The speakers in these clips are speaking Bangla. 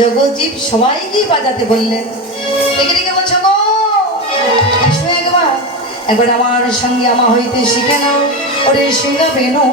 জগৎজীব সবাইকে বাজাতে বললেন। ডেকে ডেকে বলছো গো একবার একবার আমার সঙ্গে আমা হইতে শিখে নাও ওরে সিংহা বেনো।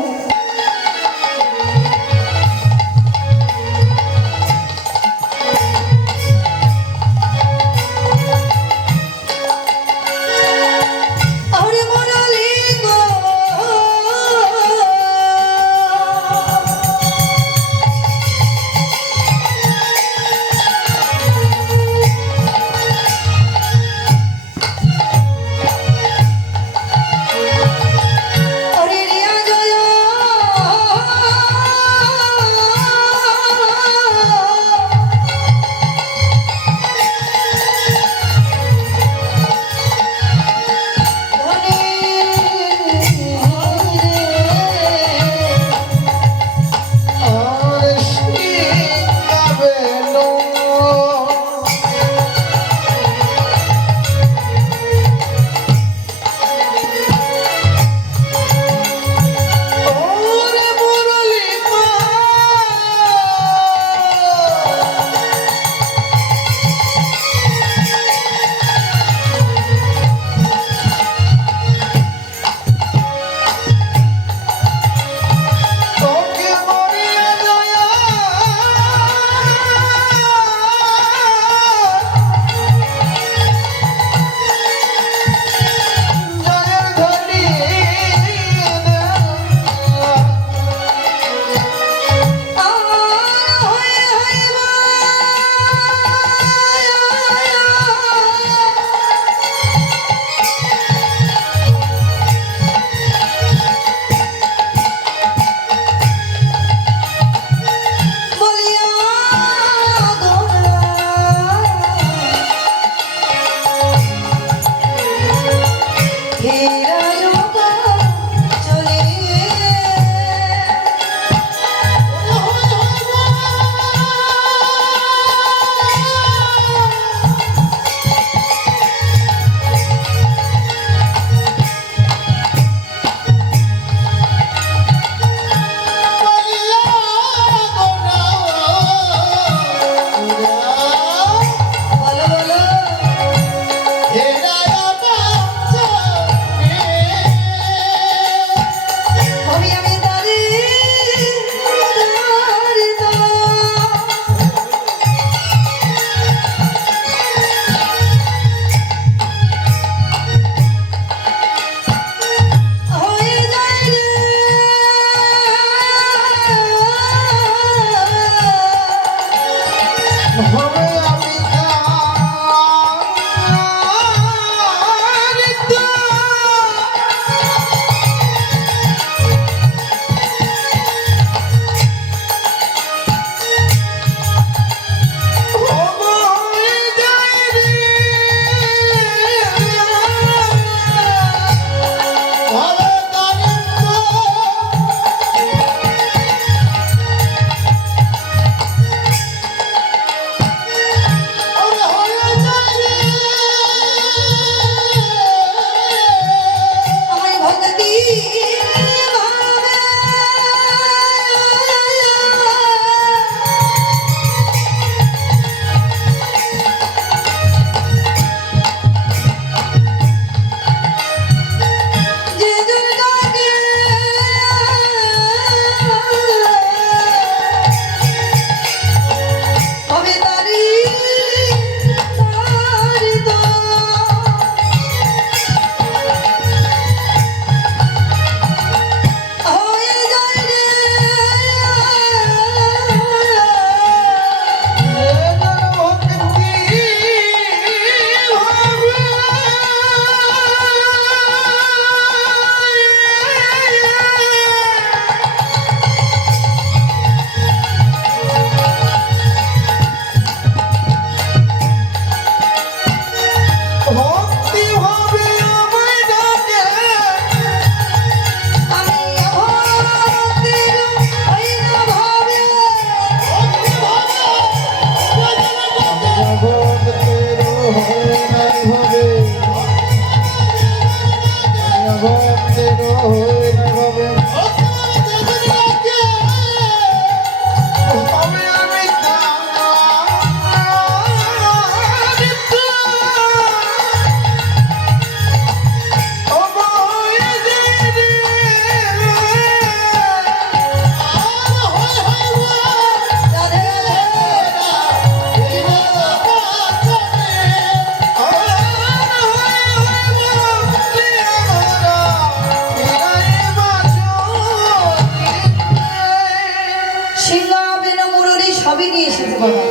সবই নিয়ে এসেছে বাবা।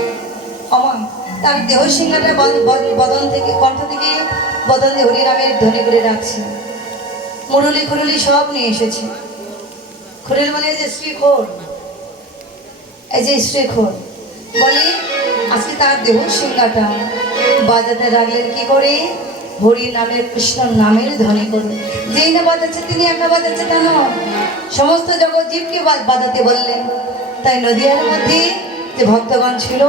আমার তার দেহ সিংহাটা বদন থেকে কণ্ঠ থেকে বদন দিয়ে হরিনামের ধ্বনি করে রাখছে। মুরলি খুরলি সব নিয়ে এসেছে। খুরের মানে যে শ্রীখোর, এই যে শ্রীখোর বলে আজকে তার দেহ সিংহাটা বাজাতে রাখলেন কি করে? হরি নামের, কৃষ্ণ নামের ধ্বনি করে। যেই না বাজাচ্ছে তিনি একা বাজাচ্ছে তা নয়, সমস্ত জগৎ জীবকে বাজাতে বললেন। তাই নদিয়ার মধ্যে যে ভক্তগণ ছিল,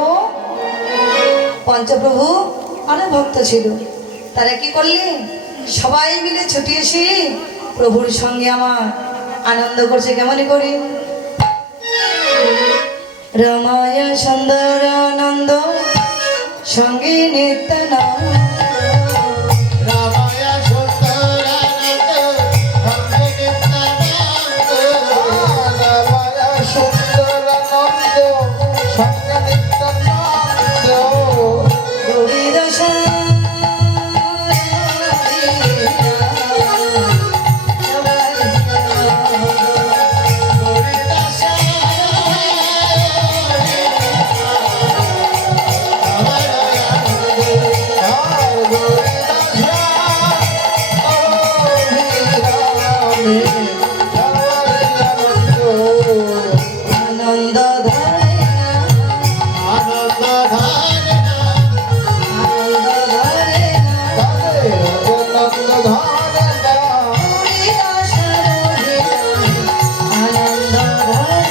পঞ্চপ্রভু অনেক ভক্ত ছিল, তারা কি করলেন? সবাই মিলে ছুটে এসে প্রভুর সঙ্গে আমার আনন্দ করছে। কেমন করে? রমায় সুন্দর আনন্দ সঙ্গে নিত্যানন্দ, রামায়া সুন্দর আনন্দ সঙ্গে নিত্যানন্দ, রামায়া সুন্দর আনন্দ সঙ্গে নিত্যানন্দ, গৌরী দশা আনন্দ ধরে না, আনন্দ ধরে না, গৌরী দশা আনন্দ ধরে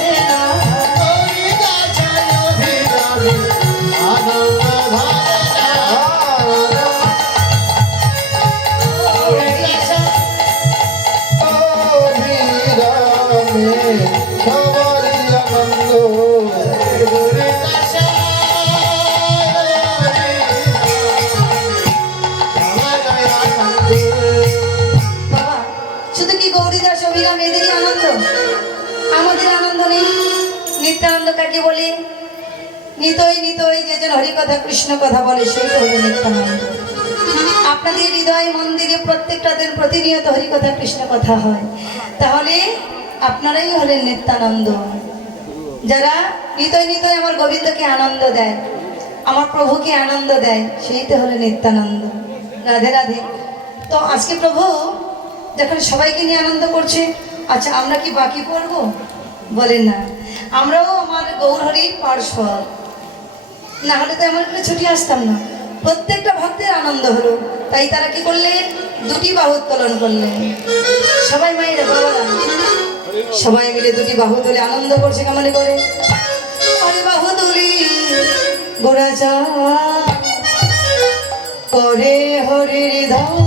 না, বাবা শুধু কি গৌরীদাস অভিরাম এদেরই আনন্দ? আমাদের আনন্দ নেই? নিত্যানন্দ কাকে বলে? নিতই নিতই যে জন হরি কথা কৃষ্ণ কথা বলে সেই তো হলো নিত্যানন্দ। আপনাদের হৃদয় মন্দিরে প্রত্যেকটা দিন প্রতিনিয়ত হরি কথা কৃষ্ণ কথা হয়, তাহলে আপনারাই হলেন নিত্যানন্দ। যারা নিতই নিতই আমার গোবিন্দকে আনন্দ দেয়, আমার প্রভুকে আনন্দ দেয়, সেই তো হলো নিত্যানন্দ। রাধে রাধে। তো আজকে প্রভু যখন সবাইকে নিয়ে আনন্দ করছে, আচ্ছা আমরা কি বাকি পড়বো? বলেন না, আমরাও আমার গৌরহরির পার্শ্বদ, না হলে তো এমন করে ছুটি আসতাম না। প্রত্যেকটা ভক্তের আনন্দ হলো, তাই তারা কি করলেন? দুটি বাহু উত্তোলন করলেন। সবাই মায়েরা বাবারা সবাই মিলে দুটি বাহু তুলে আনন্দ করছে। কেমন করে? আরে বাহু তুলি গোড়াচা করে হরির ধাম,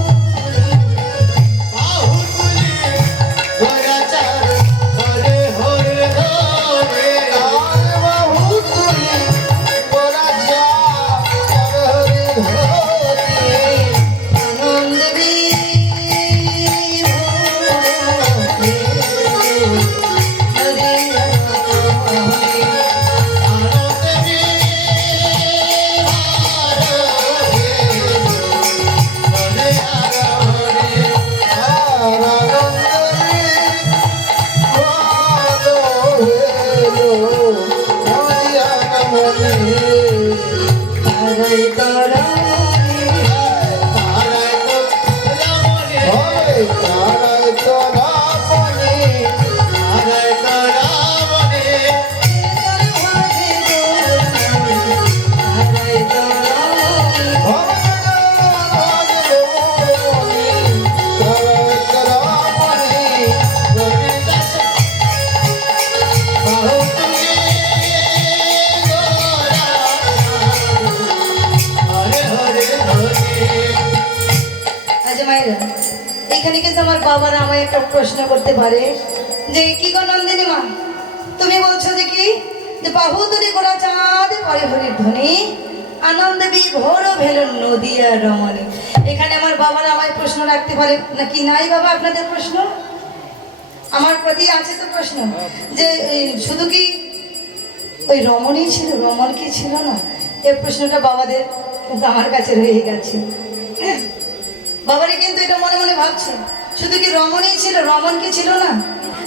এখানে কিন্তু আমার বাবারা আমায় একটা প্রশ্ন করতে পারে যে কি গো নন্দিনী মা, তুমি বলছো যে কি যে বাহু তুলি গোড়া চাঁদ করে হরির ধ্বনি, আনন্দে বিভোর ভেল নদিয়া রমণী। এখানে আমার বাবারা আমায় প্রশ্ন রাখতে পারে নাকি নাই? বাবা আপনাদের প্রশ্ন আমার প্রতি আছে তো প্রশ্ন, যে শুধু কি ওই রমণী ছিল, রমণ কি ছিল না? এই প্রশ্নটা বাবাদের কিন্তু আমার কাছে রয়ে গেছে। বাবারে কিন্তু এটা মনে মনে ভাবছে, শুধু কি রমণী ছিল, রমণ কি ছিল না?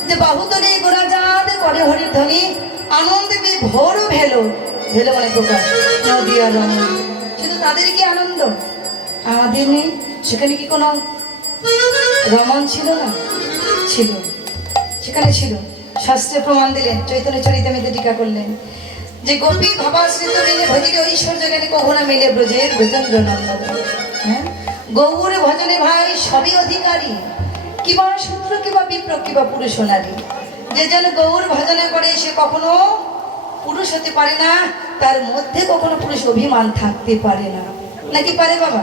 যে বাহুতলে গোড়া যাতে করে হরির ধ্বনি, আনন্দে বিভোর ভেল ঢেলে মনে প্রকাশ নদী আর রমণ, শুধু তাদের কি আনন্দ, আমাদের নেই? সেখানে কি কোনো রমণ ছিল না? ছিল, সেখানে ছিল। শাস্ত্রে প্রমাণ দিলেন, চৈতন্য চরিতামৃতে টিকা করলেন যে গোপী ভাবাশ্রিত মিলে ভজিরে ঐশ্বর্য জ্ঞানে কখনো মিলে ব্রজের ব্রজেন্দ্র নন্দন। হ্যাঁ, গৌর ভজনে ভাই সবই অধিকারী, কিবা শূদ্র কিবা বিপ্র কিবা পুরুষ নারী। যে যেন গৌর ভজনে করে সে কখনো পুরুষ হতে পারে না, তার মধ্যে কখনো পুরুষ অভিমান থাকতে পারে না। নাকি পারে বাবা?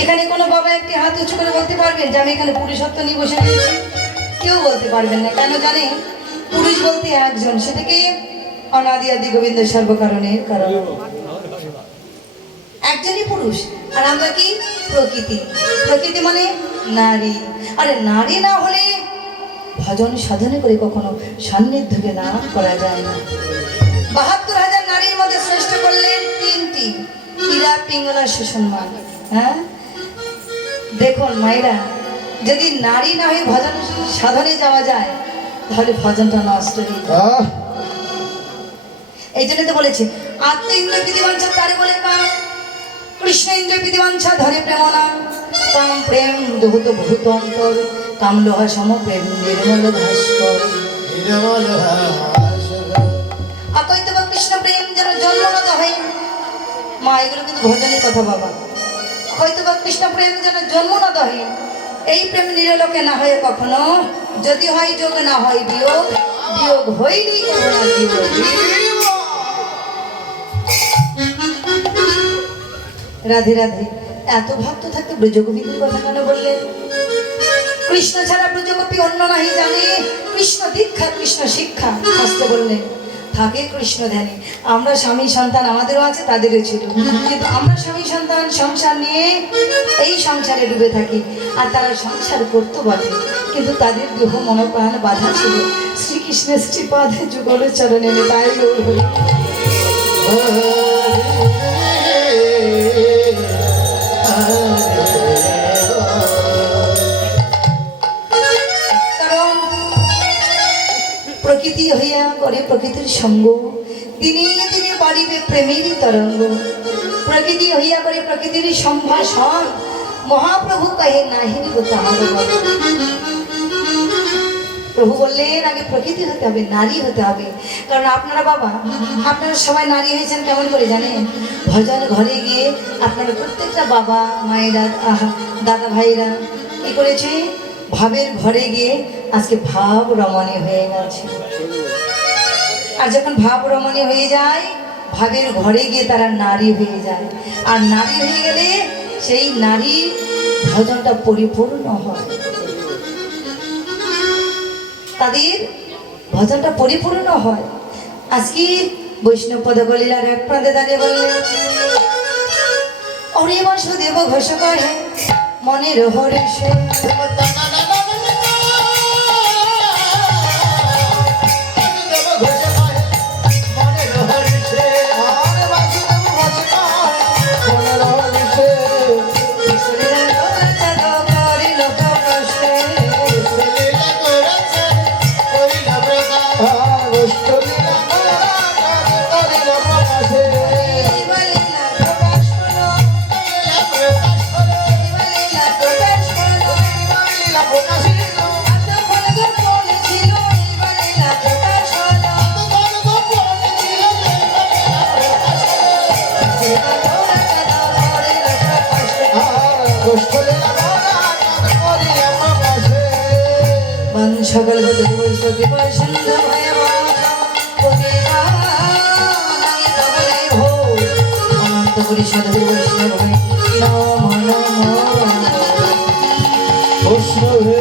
এখানে কোনো বাবা একটি হাত উঁচু করে বলতে পারবেন যে আমি এখানে পুরুষত্ব নিয়ে বসে রয়েছি? কেউ বলতে পারবেন না। কেন জানেন? পুরুষ বলতে একজন, সেটাকে অনাদি আদি গোবিন্দ সর্বকারণের কারণ, একজনই পুরুষ। আর আমরা কি? প্রকৃতি। প্রকৃতি মানে নারী। আরে নারী না হলে ভজন সাধনে করে কখনো সান্নিধ্যকে লাভ করা যায় না। ৭২,০০০ নারীর মধ্যে শ্রেষ্ঠ করলেন তিনটি, ইরা, পিঙ্গলা, সুসম্মান। হ্যাঁ, দেখুন মায়েরা, যদি নারী না হয়ে ভজন সাধনে যাওয়া যায় তাহলে ভজনটা নষ্ট হয়ে যায়। এই জন্য তো বলেছে আত্ম ইন্দ্র প্রীতিবাঞ্ছা তারে বলে কাম, কৃষ্ণ ইন্দ্র প্রীতিবাঞ্ছা ধরে প্রেম নাম, কাম প্রেম দহুত বহুত অন্তর, কাম লোহা সম প্রেম নির্মল ভাস্কর। অকৈতব কৃষ্ণ প্রেম যেন জন্মগত হয়। মা, এগুলো কিন্তু ভজনের কথা বাবা। অকৈতব কৃষ্ণ প্রেম যেন জন্মগত হয়। এই প্রেম নিরলোকে না হয় কখনো, যদি হয় যোগ না হয় বিয়োগ, বিয়োগ হইলেই কখনো জীবন। রাধে রাধে। এত ভক্ত থাকতে ব্রজগোপীদের কথা কেন বললেন? কৃষ্ণ ছাড়া ব্রজগোপী অন্য নাহি জানে, কৃষ্ণ দীক্ষা কৃষ্ণ শিক্ষা শাস্ত্রে বললেন। থাকে কৃষ্ণ ধ্যানে। আমরা স্বামী সন্তান আমাদেরও আছে, তাদেরও ছিল, কিন্তু আমরা স্বামী সন্তান সংসার নিয়ে এই সংসারে ডুবে থাকি। আর তারা সংসার করতো বটে, কিন্তু তাদের দেহ মনোপ্রাণ বাধা ছিল শ্রীকৃষ্ণের শ্রীপাদে যুগল চরণে। তাই গৌর হরি। কারণ প্রকৃতি হইয়া করে প্রকৃতির সঙ্গ, দিনে দিনে বাড়িবে প্রেমেরই তরঙ্গ। প্রকৃতি হইয়া করে প্রকৃতির সম্ভাষণ, মহাপ্রভু কহে নাহি তাহার। প্রভু বললেন আগে প্রকৃতি হতে হবে, নারী হতে হবে। কারণ আপনারা বাবা, আপনারা সবাই নারী হয়েছেন কেমন করে জানেন? ভজন ঘরে গিয়ে আপনারা প্রত্যেকটা বাবা মায়েরা, দাদা ভাইরা কি করেছে? ভাবের ঘরে গিয়ে আজকে ভাব রমণী হয়ে গেছে। আর যখন ভাব রমণী হয়ে যায়, ভাবের ঘরে গিয়ে তারা নারী হয়ে যায়। আর নারী হয়ে গেলে সেই নারী ভজনটা পরিপূর্ণ হয়, তাদের ভজনটা পরিপূর্ণ হয়। আজকে বৈষ্ণব পদকলীলার এক প্রান্তে দাঁড়িয়ে বললেন, অরে বাসুদেব ঘোষ কহে মনের হরিষে, সকল বৈষ্ণবী বৈষ্ণব ভয় অনন্ত করি সদগুরু বৈষ্ণব ভয় নম নম বৈষ্ণবে।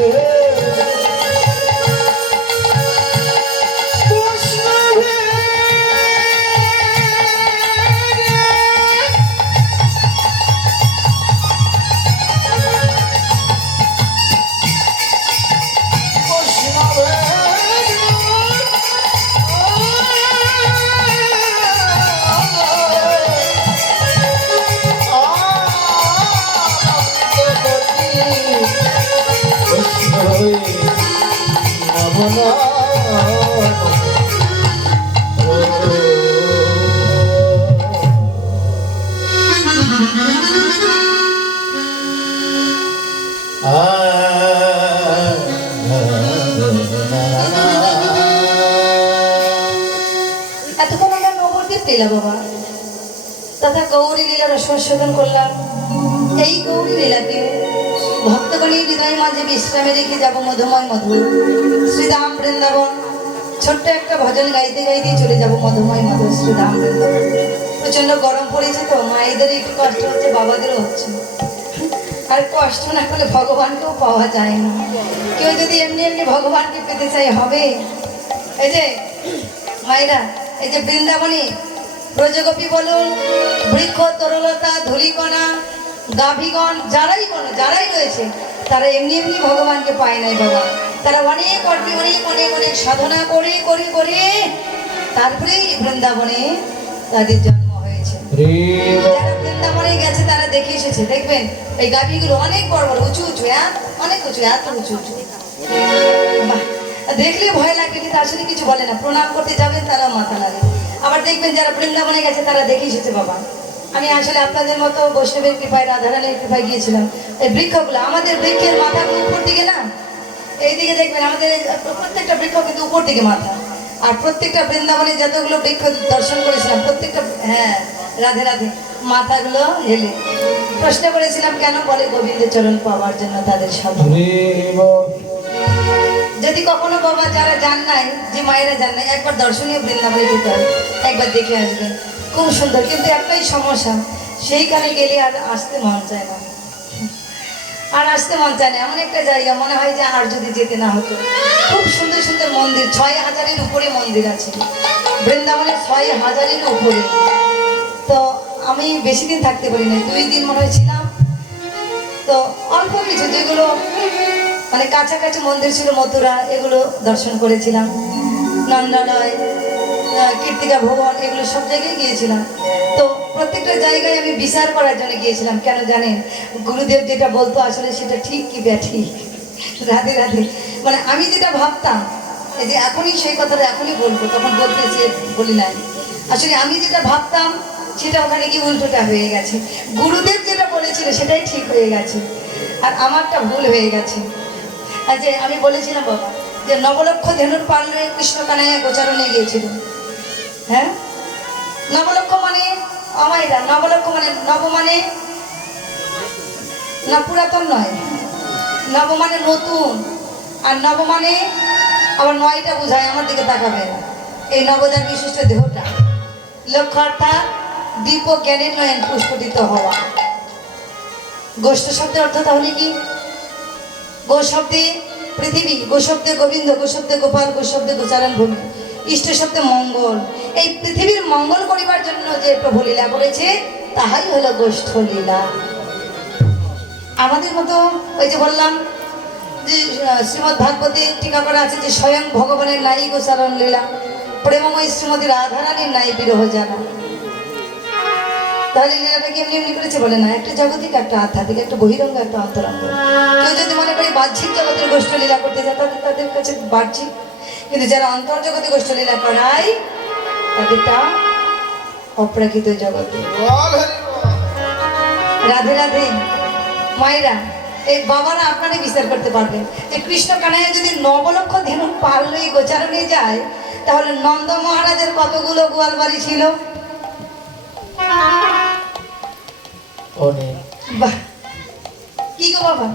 তথা গৌরী লীলার রসস্বাদন করলাম। এই গৌরী লীলাকে ভক্তগণের হৃদয় মাঝে বিশ্রামে রেখে যাব মধুময় মধু শ্রীধাম বৃন্দাবন। ছোট্ট একটা ভজন গাইতে গাইতে চলে যাব মধুময় মধু শ্রীধাম বৃন্দাবন। প্রচন্ড গরম পড়েছে তো, মায়েদের একটু কষ্ট হচ্ছে, বাবাদেরও হচ্ছে। আর কষ্ট না করলে ভগবানকেও পাওয়া যায় না। কেউ যদি এমনি এমনি ভগবানকে পেতে চাই হবে? এই যে মায়েরা, এই যে বৃন্দাবনে ব্রজগোপী বলুন, বৃক্ষ তরলতা ধূলিকণা গাভীগণ যারাই রয়েছে, তারা এমনি এমনি ভগবানকে পায় নাই বাবা। তারা অনেক অনেক সাধনা করে করে করে তারপরে বৃন্দাবনে তাদের জন্ম হয়েছে। যারা বৃন্দাবনে গেছে তারা দেখে এসেছে, দেখবেন এই গাভীগুলো অনেক বড় বড় উঁচু উঁচু, অনেক উঁচু, এত উঁচু উঁচু। বাহ, দেখলে ভয় লাগবে, কিন্তু আসলে কিছু বলে না। প্রণাম করতে যাবেন তারা মাথা নাড়ে। আবার দেখবেন যারা বৃন্দাবনে গেছে তারা দেখে এসেছে বাবা। আমি আসলে আপনাদের মতো বৈষ্ণবের কৃপায়, রাধারানীর কৃপায় গিয়েছিলাম। এই বৃক্ষগুলো, আমাদের বৃক্ষের মাথাগুলো উপর দিকে না, এইদিকে দেখবেন আমাদের প্রত্যেকটা বৃক্ষ কিন্তু উপর দিকে মাথা। আর প্রত্যেকটা বৃন্দাবনে যতগুলো বৃক্ষ দর্শন করেছিলাম প্রত্যেকটা, হ্যাঁ রাধে রাধে, মাথাগুলো হেলে। প্রশ্ন করেছিলাম কেন, বলে গোবিন্দের চরণ পাওয়ার জন্য তাদের সাধনা। যদি কখনো বাবা যারা যান নাই, যে মায়েরা যান নাই, একবার দর্শনীয় বৃন্দাবনে যেতে হয়, একবার দেখে আসবেন, খুব সুন্দর। কিন্তু একটাই সমস্যা, সেইখানে গেলে আর আসতে মন চায় না, আর আসতে মন চায় না। এমন একটা জায়গা মনে হয় যে আর যদি যেতে না হতো। খুব সুন্দর সুন্দর মন্দির, ৬,০০০-এর উপরে মন্দির আছে বৃন্দাবনে, ৬,০০০-এর উপরে। তো আমি বেশি দিন থাকতে পারি না, 2 দিন মনে হয় ছিলাম। তো অল্প কিছু যেগুলো মানে কাছাকাছি মন্দির ছিল, মথুরা, এগুলো দর্শন করেছিলাম। নন্দালয়, কীর্তিকা ভবন, এগুলো সব জায়গায় গিয়েছিলাম। তো প্রত্যেকটা জায়গায় আমি বিচার করার জন্য গিয়েছিলাম। কেন জানেন, গুরুদেব যেটা বলতো আসলে সেটা ঠিক কি ব্যাঠিক। রাধে রাধে, মানে আমি যেটা ভাবতাম, এই যে এখনই সেই কথাটা এখনই বলবো, তখন বলতে চেয়ে বলি নাই। আসলে আমি যেটা ভাবতাম সেটা ওখানে গিয়ে উল্টোটা হয়ে গেছে। গুরুদেব যেটা বলেছিল সেটাই ঠিক হয়ে গেছে, আর আমারটা ভুল হয়ে গেছে। আর যে আমি বলেছিলাম বাবা যে নবলক্ষ ধেনুর পালনে কৃষ্ণ কানাইয়া গোচারণে গিয়েছিল। হ্যাঁ, নবলক্ষ মানে আমাইরা, নবলক্ষ মানে নব মানে না পুরাতন নয়, নব মানে নতুন, আর নব মানে আবার 9টা বোঝায়। আমার দিকে তাকাবেন, এই নবদার বিশিষ্ট দেহটা লক্ষ্য অর্থাৎ দীপ জ্ঞানের নয়ন পুষ্পটিত হওয়া। গোষ্ঠ শব্দের অর্থ তাহলে কি? গো শব্দে পৃথিবী, গো শব্দে গোবিন্দ, গো শব্দে গোপাল, গো শব্দে গোচারণ ভূমি, ইষ্ট শব্দে মঙ্গল। এই পৃথিবীর মঙ্গল করিবার জন্য যে প্রভু লীলা করেছে তাহাই হলো গোষ্ঠ লীলা। আমাদের মতো ওই যে বললাম যে শ্রীমদ্ ভাগবতে টিকা করা আছে যে স্বয়ং ভগবানের নাই গোচারণ লীলা, প্রেমময় শ্রীমতী রাধারানীর নাই বিরহ জানা। তাহলে লীলাটা কি এমনি এমনি করেছে বলে না, একটা জাগতিক, একটা আধ্যাত্মিক, একটা বহিরঙ্গ, একটা অন্তরঙ্গ। কেউ যদি মনে করে বাহ্যিক জগতের গোষ্ঠ লীলা করতে যায় তাদের কাছে বাহ্যিক, কিন্তু যারা অন্তর্জগতে গোষ্ঠ লীলা করায় তাদেরটা অপ্রাকৃত জগতে। রাধে রাধে মায়েরা, এই বাবারা আপনারা বিচার করতে পারবেন যে কৃষ্ণ কানাইয়া যদি নবলক্ষ ধেনু পালই গোচারণে যায়, তাহলে নন্দ মহারাজের কতগুলো গোয়াল বাড়ি ছিল? বাহ, কি গো বাবা,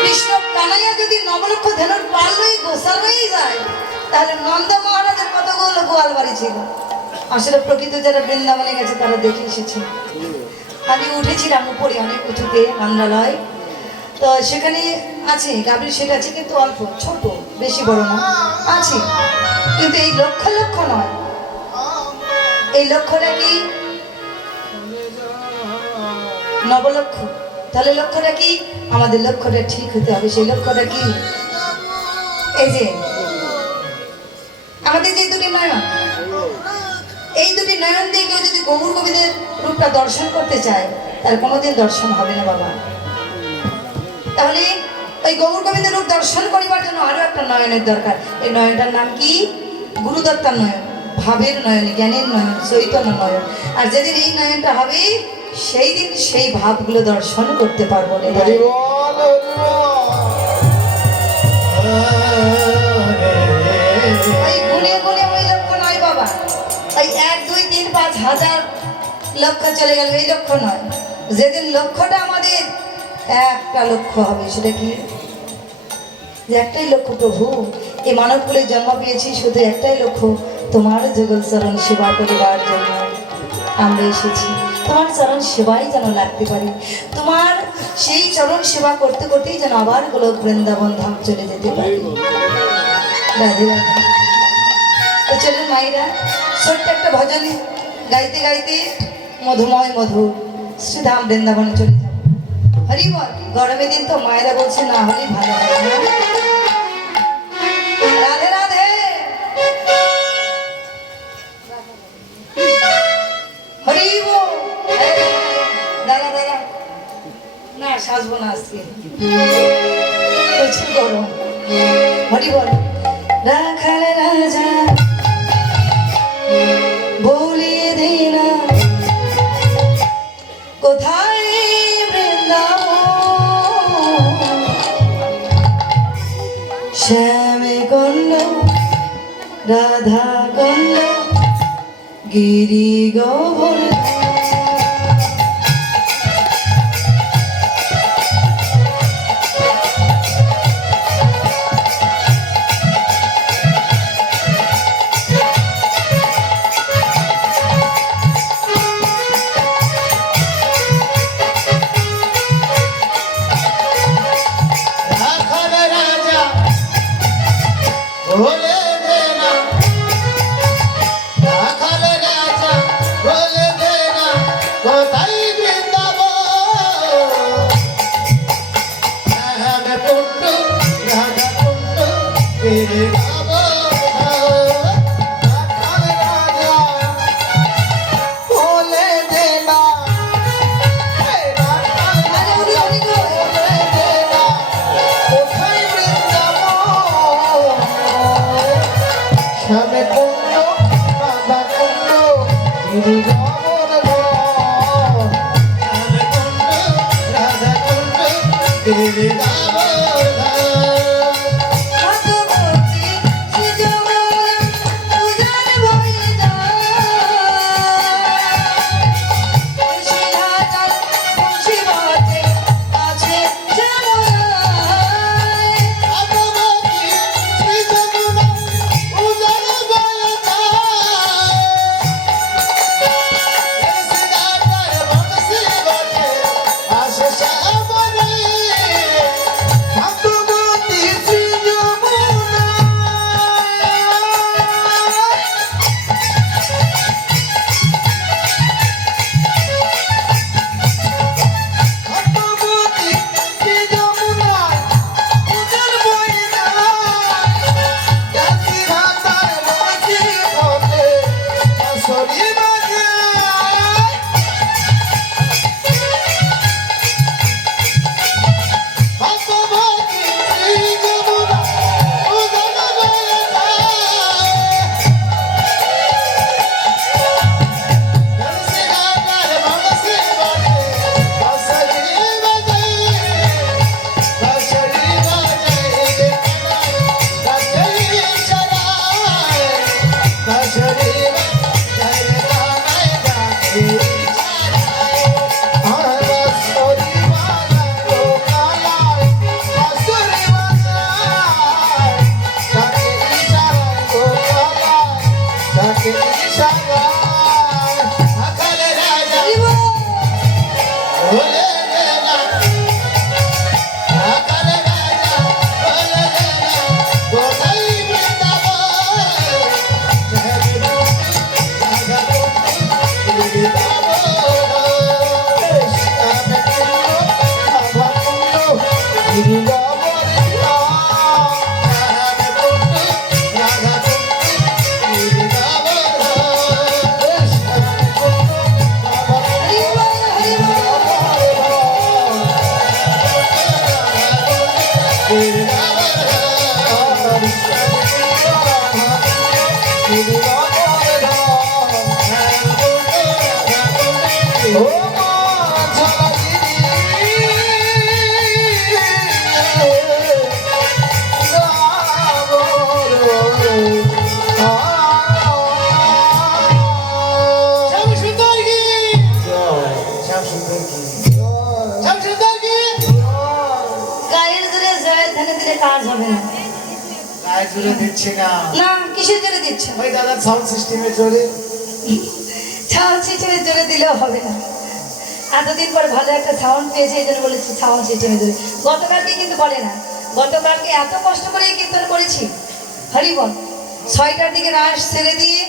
কৃষ্ণ কানাইয়া যদি নবলক্ষ ধেনুর পালই গোচারণেই যায়, তাহলে নন্দ মহারাজের কতগুলো গোয়াল বাড়ি ছিল? আসলে প্রকৃত যারা বৃন্দাবনে গেছে তারা দেখে এসেছে। আমি উঠেছিলাম উপরে অনেক উঁচুতে, নন্দালয়, তো সেখানে আছে গাভীর সেট আছে, কিন্তু অল্প ছোট, বেশি বড় না, আছে। কিন্তু এই লক্ষ লক্ষ নয়, এই লক্ষ্যটা কি? নবলক্ষ। তাহলে লক্ষ্যটা কি? আমাদের লক্ষ্যটা ঠিক হতে হবে। সেই লক্ষ্যটা কি? এই যে আমাদের যে 2টি নয়ন, এই 2টি নয়ন দিয়ে কেউ যদি গৌর গোবিন্দের রূপটা দর্শন করতে চায়, তার কোনোদিন দর্শন হবে না বাবা। তাহলে ওই গৌর গোবিন্দের রূপ দর্শন করিবার জন্য আরো একটা নয়নের দরকার। এই নয়নটার নাম কি? গুরুদত্তার নয়ন, ভাবের নয়ন, জ্ঞানের নয়ন, চৈতন্য নয়ন। আর যেদিন এই নয়নটা হবে সেই দিন সেই ভাবগুলো দর্শন করতে পারবো না। ওই গুনে গুনে ওই লক্ষ্য নয় বাবা, ওই 1, 2, 3, 5 হাজার লক্ষ্য চলে গেল, এই লক্ষ্য নয়। যেদিন লক্ষ্যটা আমাদের একটা লক্ষ্য হবে, সেটা কি? যে একটাই লক্ষ্য, প্রভু এই মানব কুলে জন্ম পেয়েছি শুধু একটাই লক্ষ্য, তোমার যুগল চরণ সেবা করিবার জন্য আমরা এসেছি। তোমার চরণ সেবাই যেন লাগতে পারি, তোমার সেই চরণ সেবা করতে করতেই যেন আবার গোলক বৃন্দাবন ধাম চলে যেতে পারি। রাধে রাধে। তো চলুন মায়েরা, ছোট্ট একটা ভজন গাইতে গাইতে মধুময় মধু শ্রীধাম বৃন্দাবনে চলে যাবো। হরি বল। গরমের দিন তো মায়েরা বলছে না হলেই ভালো হয় না। রাধে রাধে। হরি বল। দাঁড়া দাঁড়া, না সাজবো না আজকে, প্রচুর গরম। হরি বল। রাখাল রাজা বলিয়ে দে না কোথায় বৃন্দাবন, শ্যামে গণ্ড রাধা গণ্ড গিরি গোবর্ধন। রাখাল রাজা বলে দে না, রাখাল রাজা বলে দে না কোথায় বৃন্দাবন, রাধা কুণ্ড রাধা কুণ্ড গিরি গোবর্ধন। রাখাল রাজা বলে দে না, রাখাল রাজা বলে দে না কোথায় বৃন্দাবন, শ্যামে কুণ্ড রাধা কুণ্ড গিরি গোবর্ধন, শ্যামে কুণ্ড রাধা কুণ্ড গিরি গোবর্ধন। ভাগবতী শ্রী যমুনা পূজার বয়ে যায়, শ্রীধাতাল বংশী বাজে আছে যমুনায়। ভাগবতী শ্রী যমুনা পূজার বয়ে যায়, শ্রীদাতার বংশী বাজে আসে শ্যামলে। ভাগবতী শ্রী যমুনা, ভাগবতী শ্রী যমুনা পূজার বয়ে যায়, শ্রীদাতার বংশী বাজে বাঁশরি বাজায়। ভাগবতী শ্রী যমুনা পূজার বয়ে যায়, শ্রীদাতার বংশী বাজে বাঁশরি বাজায়, বাঁশরি বাজায় কানাই ডাকে ইশারায়, বাঁশরি বাজায় কানাই ডাকে ইশারায়। আর বাঁশরি বাজায় কানাই, বাঁশরি বাজায় ডাকে ইশারায় কানাই ডাকে ইশারায়। রাখাল রাজা হরি বল। বলে দে না, রাখাল রাজা বলে দে না কোথায় বৃন্দাবন, শ্যামে কুণ্ড রাধা কুণ্ড গিরি গোবর্ধন। কাজ হবে না। গায়ে জুড়ে দিচ্ছি না, না, কিসের জোরে দিচ্ছ? ওই দাদা সাউন্ড সিস্টেমের জোরে। সাউন্ড সিস্টেমের জোরে দিলেও হবে না। এতদিন পর ভালো একটা সাউন্ড পেয়েছে, এই জন্য বলেছি সাউন্ড সিস্টেমের জোরে। গতকালকে কিন্তু বলে না, গতকালকে এত কষ্ট করে কীর্তন করেছি হরিবল, 6টার দিকে রাস ছেড়ে দিয়ে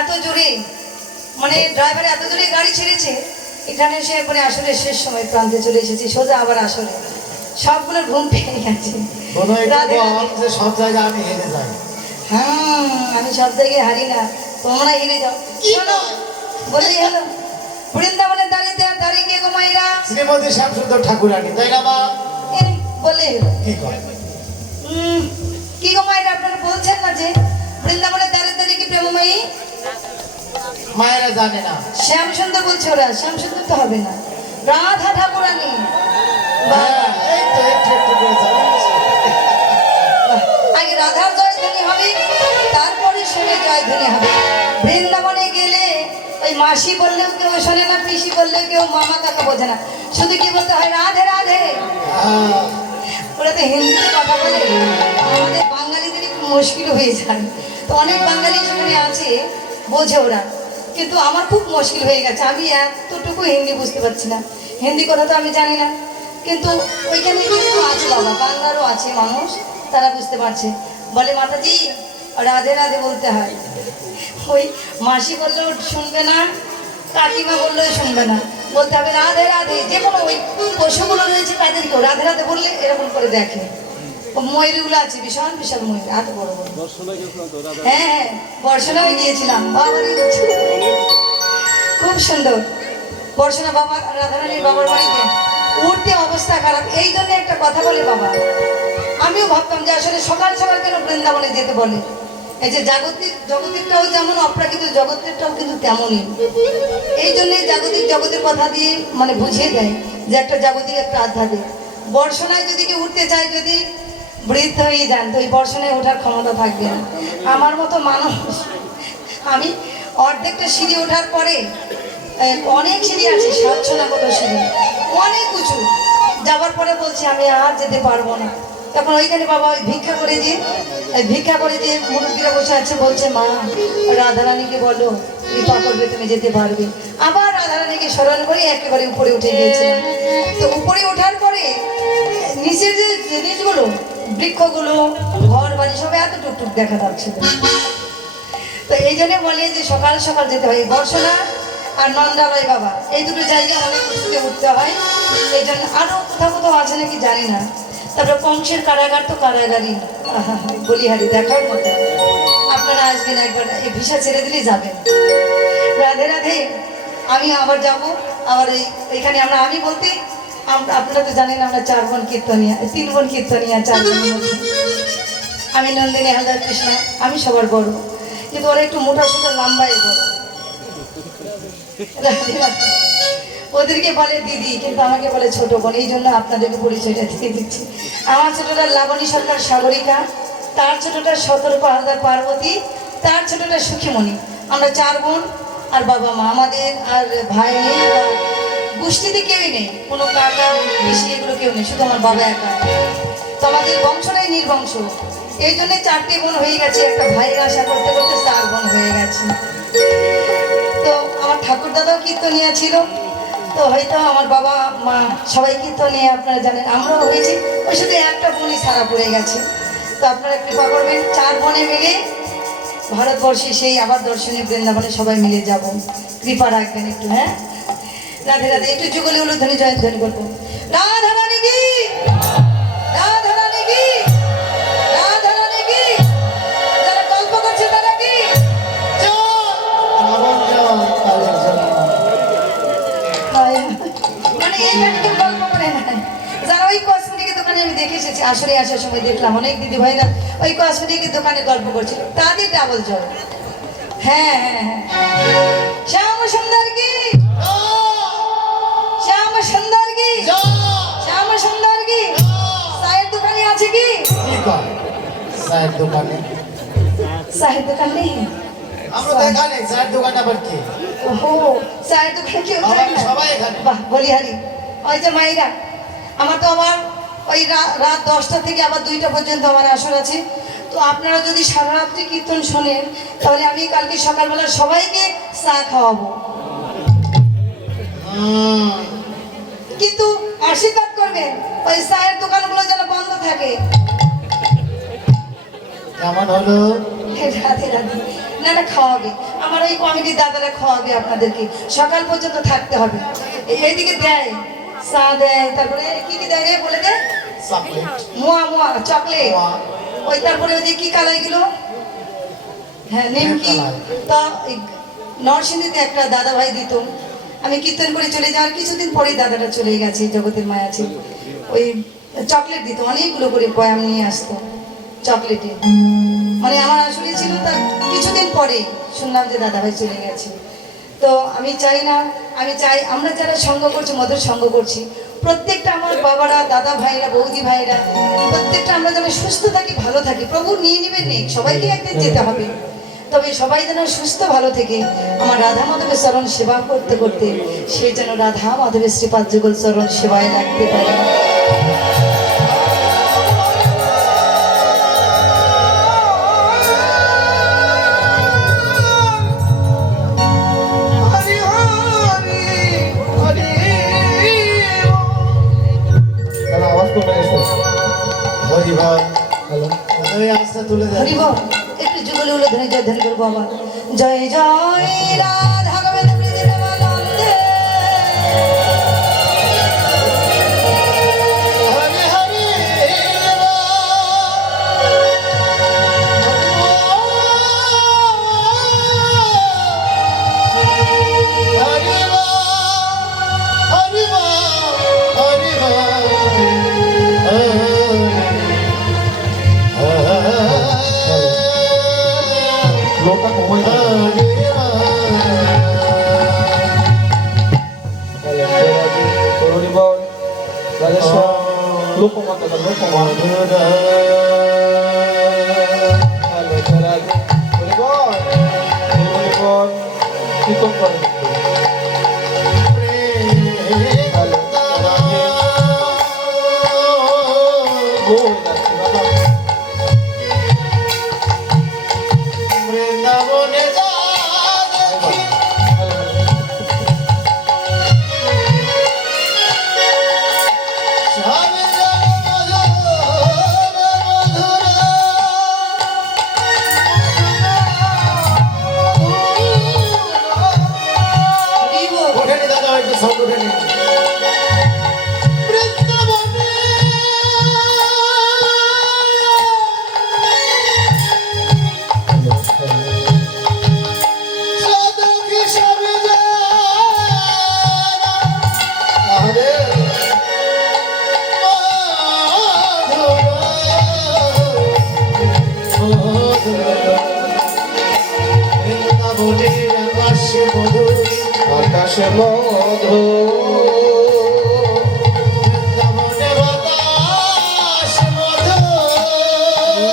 এত জোরে, মানে ড্রাইভার এত জোরে গাড়ি ছেড়েছে, এখানে এসে পরে আসলে শেষ সময় প্রান্তে চলে এসেছি, সোজা আবার আসলে সবগুলো ঘুম পেয়ে গেছে। কোনো রাধে রাধে। যে সব জায়গায় আমি হেরে যাই। হ্যাঁ, আমি সব জায়গায় হারি না, তোমরা হেরে যাও। শোনো, বলেই হলো, বৃন্দাবনের দাঁড়িয়ে কে গো মাইরা? শ্রীমতী শ্যামসুন্দর ঠাকুরানী, তাই না মা? বলেই হলো। কি করে? কি গো মাইরা, আপনারা বলছেন না যে বৃন্দাবনের দাঁড়িয়ে কি প্রেমময়ী? মায়েরা জানে না। শ্যামসুন্দর বলছে ওরা, শ্যামসুন্দর তো হবে না, রাধা ঠাকুরানী। হ্যাঁ, এই তো একটু একটু করে জানে। আগে রাধার জয়ধ্বনি হবে, তারপরে শুনে জয়ধ্বনি হবে। বৃন্দাবনে গেলে ওই মাসি বললেও কেউ শোনে না, পিসি বললেও কেউ মামা কাকা বোঝে না, শুধু কি বলতে হয় রাধে রাধে। হ্যাঁ, ওরা তো হিন্দিতে কথা বলে, আমাদের বাঙালিদের একটু মুশকিল হয়ে যায়। তো অনেক বাঙালি সেখানে আছে, বোঝে ওরা, কিন্তু আমার খুব মুশকিল হয়ে গেছে, আমি এতটুকু হিন্দি বুঝতে পারছি না, হিন্দি কথা তো আমি জানি না, কিন্তু ওইখানে কিন্তু আছে বাবা, বাংলারও আছে মানুষ, তারা বুঝতে পারছে। বলে মাতাজি রাধে রাধে বলতে হয়। ওই মাসি বললেও শুনবে না, কাকিমা বললেও শুনবে না, বলতে হবে রাধে রাধে। যে কোনো ওই পশুগুলো রয়েছে তাদেরকেও রাধে রাধে বললে এরকম করে দেখে। ও ময়ূরগুলো আছে, বিশাল বিশাল ময়ূর, এত বড় বড়। হ্যাঁ হ্যাঁ, বর্ষণায় গিয়েছিলাম, বাবার খুব সুন্দর। বর্ষণা বাবা, রাধারানীর বাবার বাড়িতে উঠতে অবস্থা খারাপ, এই জন্য একটা কথা বলে বাবা, আমিও ভাবতাম যে আসলে সকাল সকাল কেন বৃন্দাবনে যেতে বলে। এই যে জগতেরটাও যেমন অপ্রাকৃত জগতেরটাও কিন্তু তেমনই, এই জন্যে জগতের কথা দিয়ে মানে বুঝিয়ে দেয় যে একটা জাগতিক একটা আধ্যাত্মিক। বর্ষণায় যদি কেউ উঠতে চায়, যদি বৃদ্ধ হয়ে যান, তো ওই বর্ষণায় ওঠার ক্ষমতা থাকবে না। আমার মতো মানুষ, আমি অর্ধেকটা সিঁড়ি ওঠার পরে, অনেক সিঁড়ি আছে, 700 না কত সিঁড়ি, অনেক উঁচু, যাওয়ার পরে বলছি আমি আর যেতে পারবো না। তখন ওইখানে বাবা ওই ভিক্ষা করে যে মুরব্বীরা বসে আছে, বলছে মা রাধারানীকে বলো কৃপা করবে, তুমি যেতে পারবে। আবার রাধারানীকে স্মরণ করে একেবারে উপরে উঠে গিয়েছিলাম। তো উপরে ওঠার পরে নিচের যে জিনিসগুলো, বৃক্ষগুলো, ঘর বাড়ি সব এত টুকটুক দেখা যাচ্ছিল। তো এই জন্য বলে যে সকাল সকাল যেতে হয়। বর্ষণা আর নন্দালয় বাবা, এই দুটো জায়গায় অনেক উঁচুতে উঠতে হয়, এই জন্য। আরও কোথাও আছে নাকি জানি না। তারপরে কংসের কারাগার তো কারাগারই, বলিহারি দেখার মতো। আপনারা আসবেন একবার, এই ভিসা ছেড়ে দিলেই যাবেন। রাধে রাধে। আমি আবার যাব, আবার এইখানে আমি বলতে আপনারা তো জানেন আমরা 4 বোন কীর্তনিয়া, 3 বোন কীর্তনিয়া, 4 বোনের মধ্যে আমি নন্দিনী হালদার কৃষ্ণা, আমি সবার বড়, কিন্তু ওরা একটু মোটা সোটা লম্বাই বড়। রাধে রাধে। ওদেরকে বলে দিদি, কিন্তু আমাকে বলে ছোট বোন, এই জন্য আপনাদেরকে পরিচয়টা দিয়ে দিচ্ছি। আমার ছোটটা লাবণী সরকার সাগরিকা, তার ছোটটা সতর্ক হালদার পার্বতী, তার ছোটটা সুখীমণি। আমরা 4 বোন আর বাবা মা, আমাদের আর ভাই নেই, বা গোষ্ঠীতে কেউই নেই, কোনো কাকা পিসি এগুলো কেউ নেই, শুধু আমার বাবা একা। তো আমাদের বংশটাই নির্বংশ, এই জন্যে 4টে বোন হয়ে গেছে, একটা ভাইয়ের আশা করতে করতে 4 বোন হয়ে গেছে। তো আমার ঠাকুর দাদাও কীর্তনিয়া ছিল, তো হয়তো আমার বাবা মা সবাই কীর্তনিয়া, আপনারা জানেন, আমরাও হয়েছি। ওই শুধু একটা বোনই সারা পড়ে গেছে। তো আপনারা কৃপা করবেন, 4 বোনে মিলে ভারতবর্ষে সেই আবার দর্শনীয় বৃন্দাবনে সবাই মিলে যাব, কৃপা রাখবেন একটু। হ্যাঁ, রাধে রাধে। একটু যুগলে উলুধ্বনি জয়ধ্বনি করবো। রাধা রানী কি, রাধা রানী কি, রাধা রানী কি। যারা গল্প করছে তারা কি? মানে এইটা কিন্তু গল্প করে নাই। যারা ওই কসমেটিকের দোকানে আমি দেখে এসেছি, আসলে আসার সময় দেখলাম অনেক দিদি ভাইরা ওই কসমেটিকের দোকানে গল্প করছিল, তাদের ডাবল জল। হ্যাঁ হ্যাঁ হ্যাঁ। শ্যাম সুন্দর কি, শ্যাম সুন্দর কি, শ্যাম সুন্দর কি। চায়ের দোকানে আছে কি? চায়ের দোকানে, চায়ের দোকান নেই, আমরা তো এখানে চায়ের দোকান আবার কি? ওহো, চায়ের দোকানে কেউ যায় না? সবাই এখানে। বাহ, বলিহারি। ওই যে মাইরা, আমার তো আবার ওই রাত 10টা থেকে আবার 2টা পর্যন্ত আমার আসর আছে। তো আপনারা যদি সারা রাত্রি কীর্তন শোনেন তাহলে আমি কালকে সকালবেলা সবাইকে চা খাওয়াবো, কিন্তু আশীর্বাদ করবেন ওই চায়ের দোকানগুলো যেন বন্ধ থাকে। কেমন হলো? রাধে রাধে। না না, খাওয়াবে, আমার ওই কমিটির দাদারা খাওয়াবে, আপনাদেরকে সকাল পর্যন্ত থাকতে হবে। এইদিকে দেয়, চা দেয়, তারপরে কি কি দেয় রে বলে দে। চকলেট, মোয়া মোয়া চকলেট, মোয়া। ওই তারপরে ওই যে কি কালাইগুলো, হ্যাঁ নিমকি। তো এই নরসিংদীতে একটা দাদা ভাই দিত, আমি কীর্তন করে চলে যাওয়ার কিছুদিন পরেই দাদাটা চলে গেছে, জগতের মায়া আছে। ওই চকলেট দিত, অনেকগুলো করে বয়াম নিয়ে আসতো চকলেটে। মানে আমার আসলে ছিল তার কিছুদিন পরে শুনলাম যে দাদা ভাই চলে গেছে। তো আমি চাই না, আমি চাই আমরা যারা সঙ্গ করছি, মধুর সঙ্গ করছি, প্রত্যেকটা আমার বাবারা, দাদা ভাইরা, বৌদি ভাইরা, প্রত্যেকটা আমরা যেন সুস্থ থাকি, ভালো থাকি। প্রভু নিয়ে নেবেন, নেই সবাইকে একদিন যেতে হবে, তবে সবাই যেন সুস্থ ভালো থেকে আমার রাধা মাধবের চরণ সেবা করতে করতে সে যেন রাধা মাধবের শ্রীপাদ যুগল চরণ সেবায় লাগতে পারে। হরি হরি হরি। তাহলে আওয়াজ কমে গেছে। হরি বল। হ্যালো, ওই আস্তে তুলে দে। হরি বল, একটু যুগলে উলে ধরে জয় ধ্যান করবো আবার। জয় জয় রাধা গোবিন্দ প্রেমানন্দে। হরি হরি হরি হরি হরি লোকটা কমাই বৃন্দাবনে যা দেখি স্বামী যেন মধুর হরি বল। ওঠেনি দাদা, হয়তো সাউন্ড ওঠেনি। বৃন্দাবনে সাধকি স্বামী যেন আরে বৃন্দাবনের আকাশে মধু, আকাশে মধু, বৃন্দাবনে বাতাস মধু,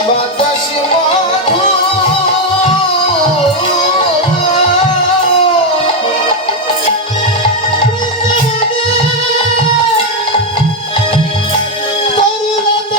বাতাস মধু, তরুণাত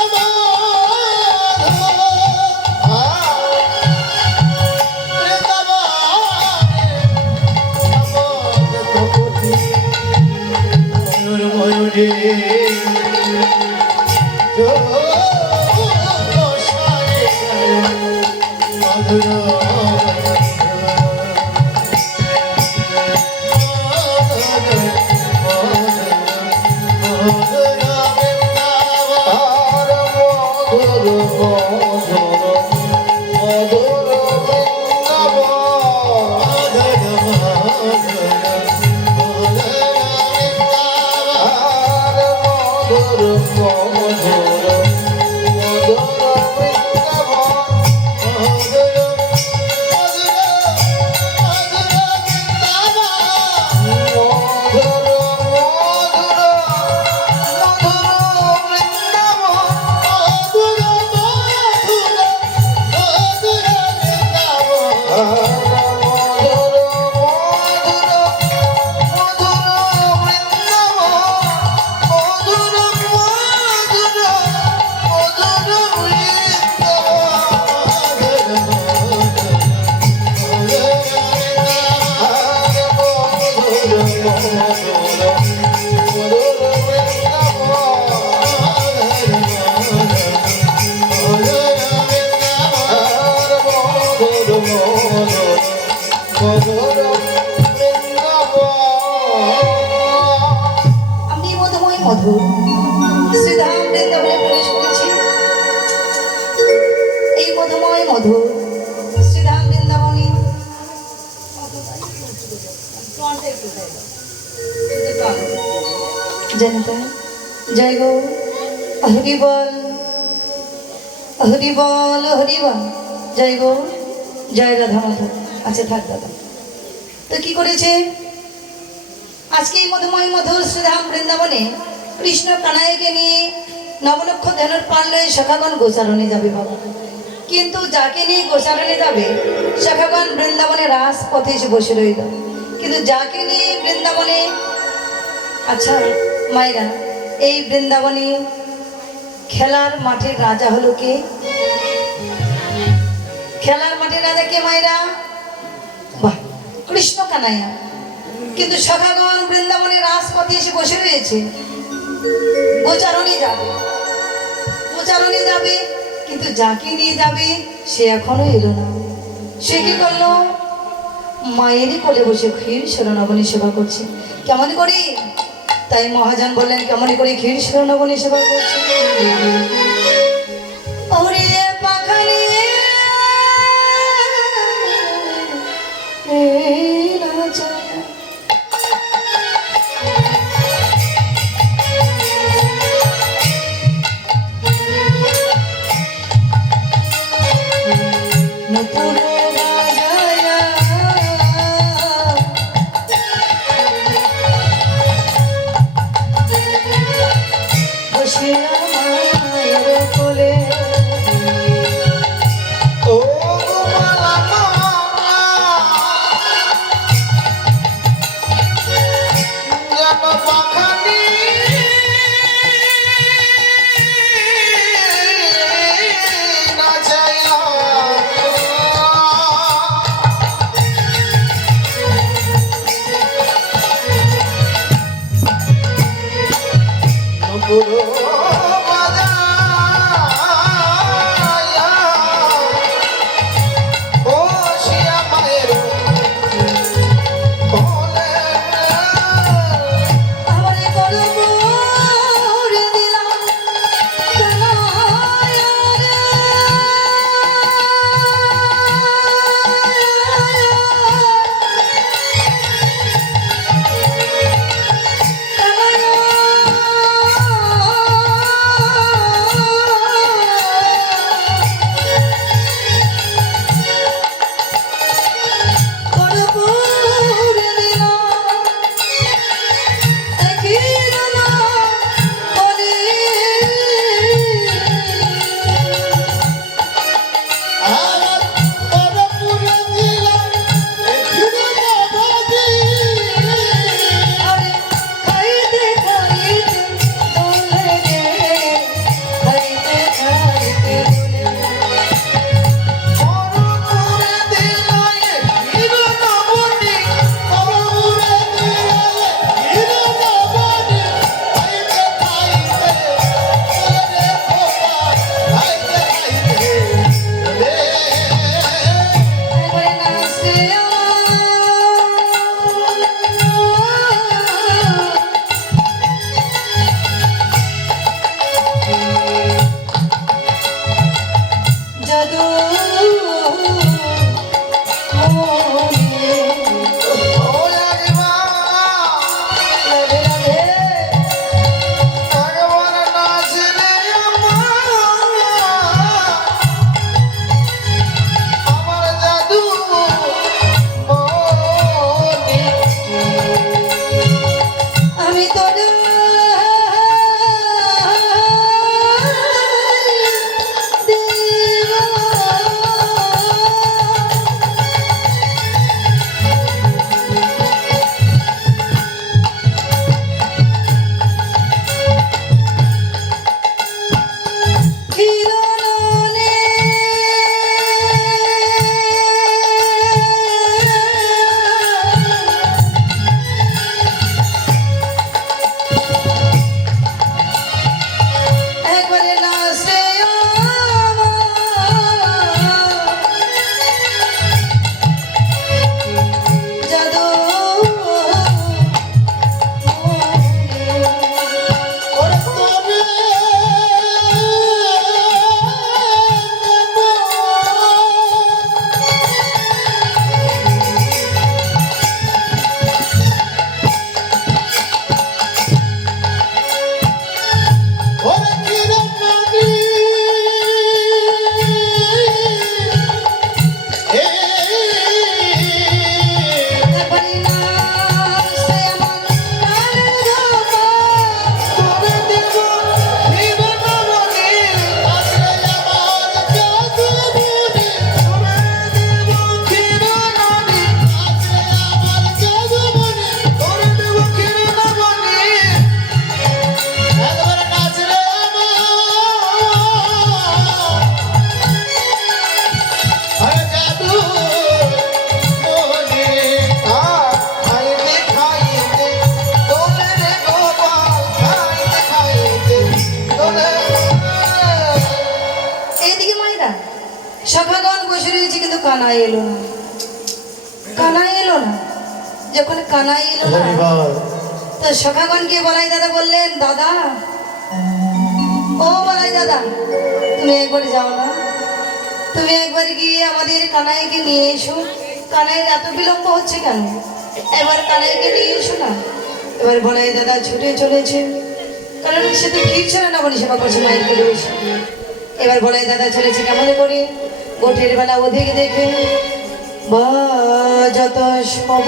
আমি মধুময় মধু শ্রীধাম বৃন্দাবনে প্রবেশ করেছি। এই মধুময় মধু শ্রীধাম বৃন্দাবনে জনতা জয় গো হরি বল হরি বল হরি বল জয় গো জয় রাধা মাধব। আচ্ছা থাক দাদা। তো কি করেছে আজকে এই মধুময় মধুর শ্রীধাম বৃন্দাবনে কৃষ্ণ কানাইকে নিয়ে নবলক্ষ ধনুর পান লয়ে সখাগণ গোচারণে যাবে বাবা। কিন্তু যাকে নিয়ে গোচারণে যাবে সখাগণ বৃন্দাবনে রাজপথে এসে বসে রইল। কিন্তু যাকে নিয়ে বৃন্দাবনে আচ্ছা মায়েরা এই বৃন্দাবনে খেলার মাঠের রাজা হলো কে? খেলার মাঠের রাজা কে মায়েরা? বাহ, কৃষ্ণ কানাইয়া। কিন্তু সখাগণ বৃন্দাবনে রাজপথে এসে বসে রয়েছে, গোচারণে যাবে, গোচারণে যাবে। কিন্তু যাকে নিয়ে যাবে সে এখনো এলো না। সে কি করলো? মায়েরই কোলে বসে ক্ষীর শরণাবনী সেবা করছে। কেমন করে? তাই মহাজন বললেন কেমন করে ক্ষীর শরণাবনী সেবা করছে? ওরে পাখালি রাজা নতুন বাজায়া বসে মায়ের কোলে ও মালা মালা যেন পাখানি না যাইয়া পুরো বাজায়া ও শিয়া মায়ের কোলে আমারে কলম রে দিলাম কানায়া রে কানায়া কানাই এলো না, কানাই এলো না। যখন কানাই এলো না, হরিবল তো সখাগণকে বলাই দাদা বললেন, দাদা ও বলাই দাদা, তুমি একবার যাও না, তুমি একবার গিয়ে আমাদের কানাইকে নিয়ে এসো। কানাইয়ের এত বিলম্ব হচ্ছে কেন? এবার কানাইকে নিয়ে এসো না। এবার বলাই দাদা ছুটে চলেছে, কারণ সে তো খিরছে না বলে সেবা করছে মায়ের করে বসে। এবার বলাই দাদা চলেছে কেমন করে, গোটের বেলা ওদিক দেখে বা যত সব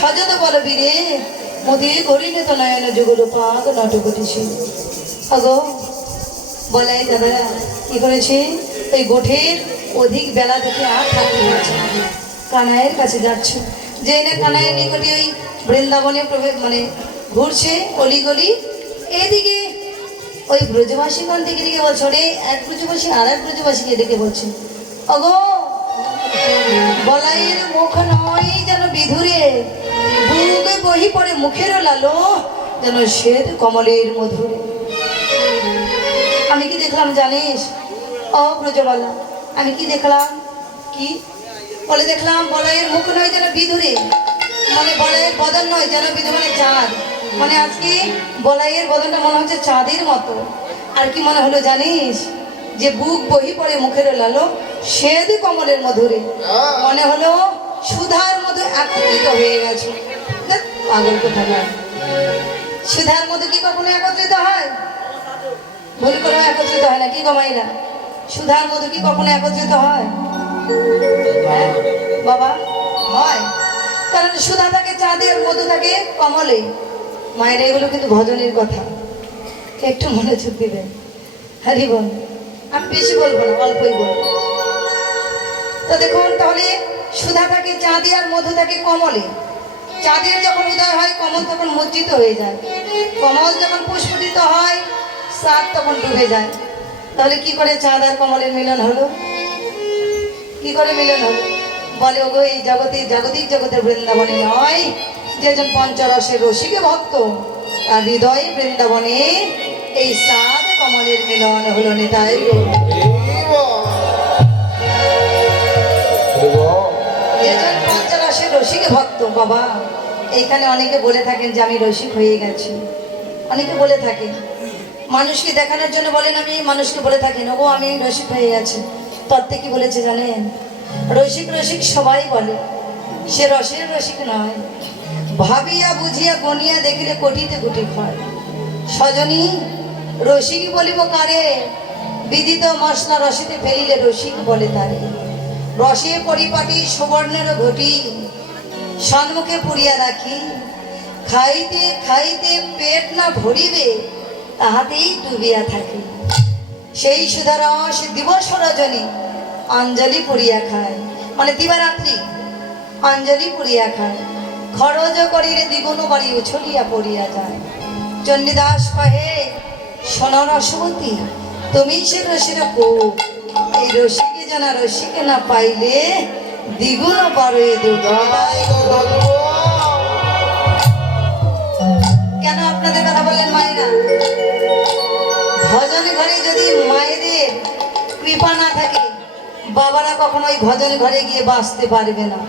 সজত বল বীরে মোদি করিলে তো নয়ন যুগল পাক নাটকটি ছিল। আগো বলাই দাদা কি করেছে, ওই গোঠের অধিক বেলা দেখে আর থাকতে পারছে না, কানাইয়ের কাছে যাচ্ছে। যে না কানাইয়ের নিকটে ওই বৃন্দাবনে প্রবেশ মানে ঘুরছে অলিগলি, এদিকে ওই ব্রজবাসীগণ দিকে দিকে বলছে, ওরে এক ব্রজবাসী আর এক ব্রজবাসীকে ডেকে বলছে, অগো বলাইয়ের মুখ নয় যেন বিধুরে, বুকে বহি পড়ে মুখের লালো যেন শ্বেত কমলের মধুরে। আমি কি দেখলাম জানিস ও ব্রজবালা, আমি কি দেখলাম, কি বলে দেখলাম, বলাইয়ের মুখ নয় যেন বিধুরে, মানে বলাইয়ের বদন নয় যেন বিধু মানে চাঁদ, মানে আজকে বলাইয়ের বদনটা মনে হচ্ছে চাঁদের মতো। আর কি মনে হলো জানিস, যে বুক বহি পড়ে মুখের লালো শ্বেত কমলের মধুরে, মনে হলো সুধার মতো একত্রিত হয়ে গেছে। পাগল কোথাকার, সুধার মতো কি কখনো একত্রিত হয়? ভুল করে একত্রিত হয় না, কি কমাইলা? সুধার মতো কি কখনো একত্রিত হয়? হ্যাঁ বাবা হয়, কারণ সুধা থাকে চাঁদের, মধু থাকে কমলে। মায়ের এগুলো কিন্তু ভজনের কথা, একটু মনোযোগ দিবেন। হরি বল, আমি বেশি বলবো না, অল্পই বলবো। তো দেখুন তাহলে সুধা থাকে চাঁদে আর মধু থাকে কমলে। চাঁদের যখন উদয় হয় কমল তখন মজ্জিত হয়ে যায়, কমল যখন পুষ্পটিত হয় চাঁদ তখন ডুবে যায়। তাহলে কি করে চাঁদ আর কমলের মিলন হলো? কি করে মিলন হলো? বলে ওগো এই জগতে জাগতিক জগতের বৃন্দাবনে নয়, যেজন পঞ্চরসের রসিকে ভক্ত তার হৃদয়ে বৃন্দাবনে এই চাঁদ কমলের মিলন হলো। নিতাই গৌর। যেজন পঞ্চরসের রসিকে ভক্ত। বাবা এইখানে অনেকে বলে থাকেন যে আমি রসিক হয়ে গেছি, অনেকে বলে থাকেন মানুষকে দেখানোর জন্য বলেন, আমি মানুষকে বলে থাকেন ও আমি রসিক হয়ে গেছি। তত্ত্বে কি বলেছে জানেন? রসিক রসিক সবাই বলে, সে রসের রসিক নয়। ভাবিয়া বুঝিয়া গনিয়া দেখিলে কোটিতে কোটি হয়। সজনী রসিক বলিব কারে? বিদিত মশলা রসিতে ফেলিলে রসিক বলে তারে। রসে পরিপাটি সুবর্ণের ঘটি সম্মুখে পুড়িয়া রাখি। খাইতে খাইতে পেট না ভরিবে তাহাতেই ডুবিয়া থাকি। সেই সুধারস দিবস রজনী অঞ্জলি পুড়িয়া খায়, মানে দিবারাত্রি অঞ্জলি পুড়িয়া খায়। খরচ করিলে দ্বিগুণ বাড়ি উছলিয়া পড়িয়া যায়। চণ্ডীদাস কহে সোনা রসমতী তুমি সে রসির কূপ, এই রসিকে জানা রসিকে না পাইলে দ্বিগুণ বাড়ে দুঃখ। কেন আপনাদের কথা বললেন মায়েরা? ভজন ঘরে যদি মায়েদের কৃপা না থাকে বাবারা কখনো ওই ভজন ঘরে গিয়ে বাঁচতে পারবে না।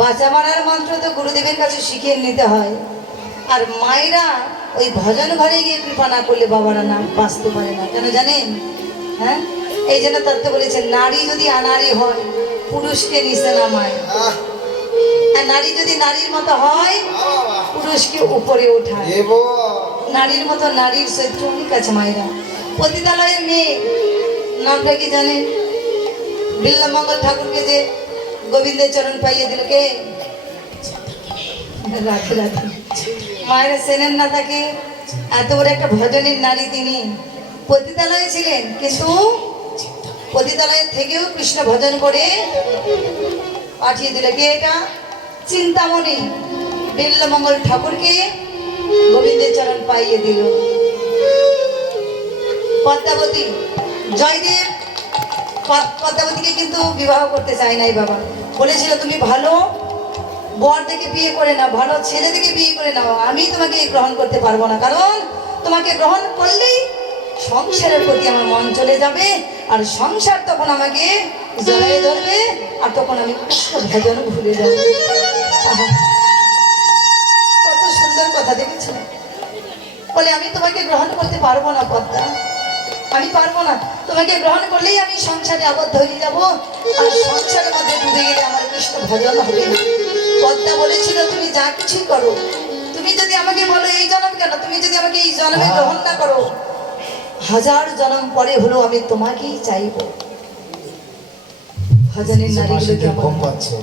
বাঁচা মারার মন্ত্র তো গুরুদেবের কাছে শিখে নিতে হয়। আর মায়েরা ওই ভজন ঘরে গিয়ে কৃপা না করলে বাবারা না বাঁচতে পারে না। কেন জানেন? হ্যাঁ, এই জন্য তত্ত্ব বলেছে নারী যদি আনারী হয় পুরুষকে নিচে নামায়, আর নারী যদি নারীর মতো হয় পুরুষকে উপরে ওঠায়। নারীর মতো নারীর চরিত্র অনেক আছে মায়েরা। পতিতালয়ের মেয়ে নামটা কি জানেন? বিল্লামঙ্গল ঠাকুরকে যে গোবিন্দের চরণ পাইয়ে দিল কে? রাধে রাধে। মায়েরা চেনেন না তাকে? এত বড় একটা ভজনের নারী তিনি। পতিতালয়ে ছিলেন কিন্তু পতিতালয়ের থেকেও কৃষ্ণ ভজন করে পাঠিয়ে দিল কে? এটা চিন্তামণি বিল্লমঙ্গল ঠাকুরকে গোবিন্দের চরণ পাইয়ে দিল। পদ্মাবতী জয়দেব পদ্মাবতীকে কিন্তু বিবাহ করতে চায় নাই বাবা। বলেছিল তুমি ভালো বর দেখে বিয়ে করে নাও, ভালো ছেলে দেখে বিয়ে করে নাও, আমি তোমাকে গ্রহণ করতে পারবো না। কারণ তোমাকে গ্রহণ করলেই সংসারের প্রতি আমার মন চলে যাবে, আর সংসার তখন আমাকে জড়াই ধরবে, আর তখন আমি কৃষ্ণ ভজন ভুলে যাবো। কত সুন্দর কথা দেখেছেন? বলে আমি তোমাকে গ্রহণ করতে পারবো না পদ্মা, আমি পারবো না। তোমাকে গ্রহণ করলেই আমি সংসারে আবদ্ধ হয়ে যাব, আর সংসারের মধ্যে ডুবে গেলে আমার কৃষ্ণ ভজন হবে না। পদ্মা বলেছিল তুমি যা কিছুই করো, তুমি যদি আমাকে বলো এই জন্ম কেন, তুমি যদি আমাকে এই জন্মে গ্রহণ না করো, 1000 জন্ম পরে হলো আমি তোমাকেই চাইবো। ভজনের নারীগুলোকে কম পাচ্ছে।